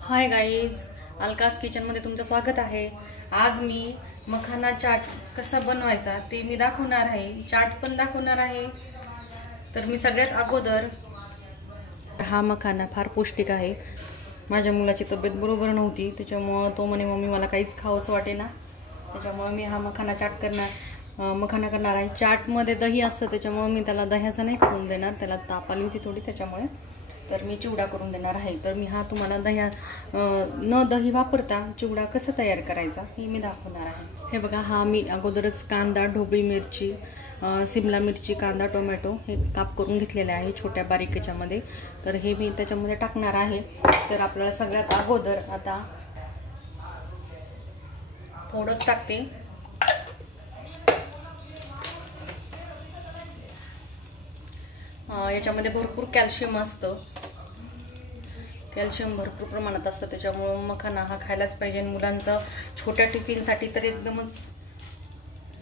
Hi guys, अलकास किचनमध्ये तुमचं स्वागत आहे। आज मी मखाना चाट कसा बनवायचा ते मी दाखवणार आहे, चाट पण दाखवणार आहे। तर मी सगळ्यात अगोदर हा मखाना फार पौष्टिक आहे। माझ्या मुलाची तब्येत बरोबर नव्हती, त्याच्यामुळे तो म्हणे मम्मी मला काहीच खावंसं वाटेना, त्याच्यामुळे मी हा मखाना करणार आहे। चाटमध्ये दही असतं, त्याच्यामुळे मी त्याला दह्याचं नाही करून देणार, त्याला ताप आली होती थोडी, त्याच्यामुळे तर मी चिवडा करून देणार आहे। तर मी हा तुम्हाला न दही वापरता चिवडा कसा तयार करायचा हे मी दाखवणार आहे। हे बघा, हा मी अगोदरच कांदा, ढोबळी मिरची, सिमला मिरची, कांदा, टोमॅटो हे काप करून घेतलेले आहे छोट्या बारीक याच्यामध्ये। तर हे मी त्याच्यामध्ये टाकणार आहे। तर आपल्याला सगळ्यात अगोदर आता थोडंच टाकते, याच्यामध्ये भरपूर कॅल्शियम असतं, कॅल्शियम भरपूर प्रमाणात असतं, त्याच्यामुळे मखाना हा खायलाच पाहिजे। मुलांचा छोट्या टिफिनसाठी तर एकदमच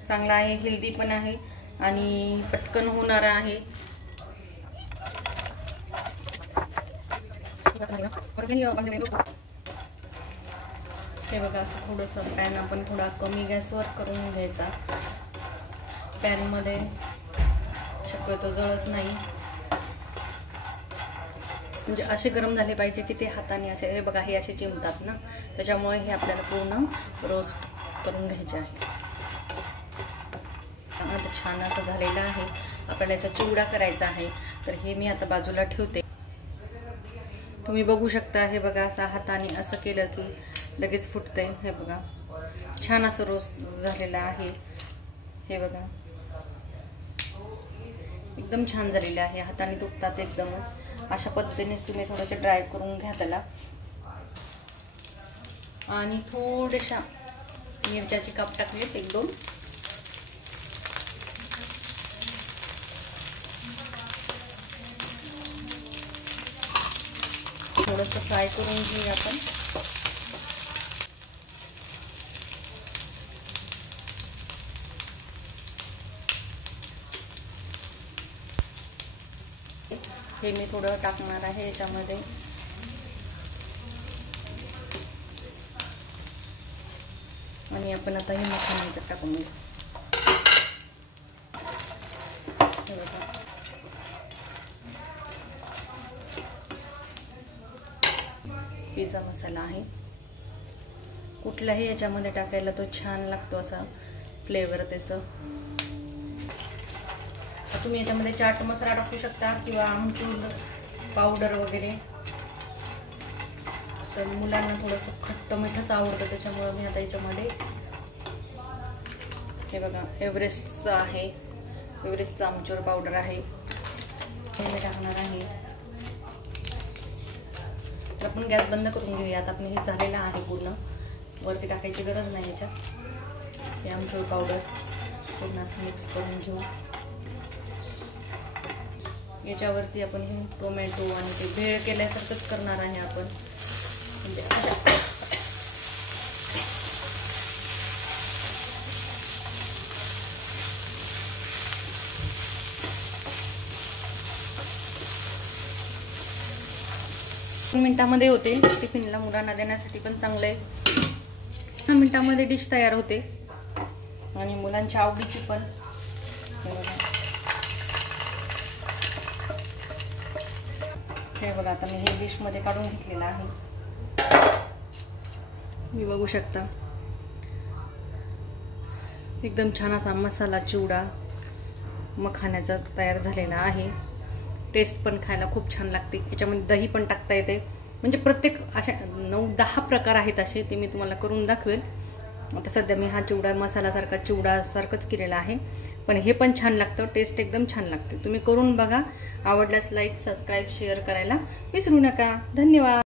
चांगला आहे, हेल्दी पण आहे आणि पटकन होणारा आहे। हे बघा, असं थोडंसं पॅन आपण थोडा कमी गॅसवर करून घ्यायचा। पॅनमध्ये शक्यतो जळत नाही, म्हणजे असे गरम झाले पाहिजे की ते हाताने असे, हे बघा हे असे चिमतात ना, त्याच्यामुळे हे आपल्याला पूर्ण रोस्ट करून घ्यायचे आहे। आता छान असं झालेलं आहे, आपल्याला याचा चिवडा करायचा आहे। तर हे मी आता बाजूला ठेवते। तुम्ही बघू शकता, हे बघा असं हाताने असं केलं की लगेच फुटतंय। हे बघा छान असं रोस्ट झालेलं आहे, हे बघा एकदम छान झालेले आहे, हाताने तुटतात एकदमच। अशा पद्धतीनेच तुम्ही थोडेसे ड्राय करून घ्या त्याला। आणि थोड्याशा मिरच्याचे काप टाकलेत, एक दोन, थोडंसं फ्राय करून घेऊया आपण। हे मी थोडं टाकणार आहे याच्यामध्ये, आणि आपण आता हे मखाना याच्यात टाकून घेऊ। पिझ्झा मसाला आहे, कुठलाही याच्यामध्ये टाकायला तो छान लागतो, असा फ्लेवर त्याचं। तुम्ही याच्यामध्ये चाट मसाला टाकू शकता किंवा आमचूर पावडर वगैरे। तर मुलांना थोडंसं खट्ट मिठच आवडतं, त्याच्यामुळे मी आता याच्यामध्ये हे बघा एव्हरेस्टचं आहे, एव्हरेस्टचं आमचूर पावडर आहे, हे मी टाकणार आहे। तर आपण गॅस बंद करून घेऊया। आता आपण हे झालेलं आहे पूर्ण, वरती टाकायची गरज नाही याच्यात। हे आमचूर पावडर पूर्ण असं मिक्स करून घेऊ। याच्यावरती आपण हे टोमॅटो आणि ते भेळ केल्यासारखंच करणार आहे आपण, म्हणजे 2 मिनिटांमध्ये होते, टिफिनला मुलांना देण्यासाठी पण चांगलं आहे। 2 मिनिटांमध्ये डिश तयार होते आणि मुलांच्या आवडीची पण। हे बघा, आता मी हे डिश मध्ये काढून घेतलेलं आहे, मी बघू शकता एकदम छान असा मसाला चिवडा मखाण्याचा तयार झालेला आहे। टेस्ट पण खायला खूप छान लागते, याच्यामध्ये दही पण टाकता येते, म्हणजे प्रत्येक अशा 9-10 प्रकार आहेत असे, ते मी तुम्हाला करून दाखवेल। आता सध्या मी हा चिवडा मसाल्यासारखा चिवडा सारखंच केलेला आहे, पण हे पण छान लागतं, टेस्ट एकदम छान लागते। तुम्ही करून बघा, आवडल्यास लाईक, सबस्क्राईब, शेअर करायला विसरू नका। धन्यवाद।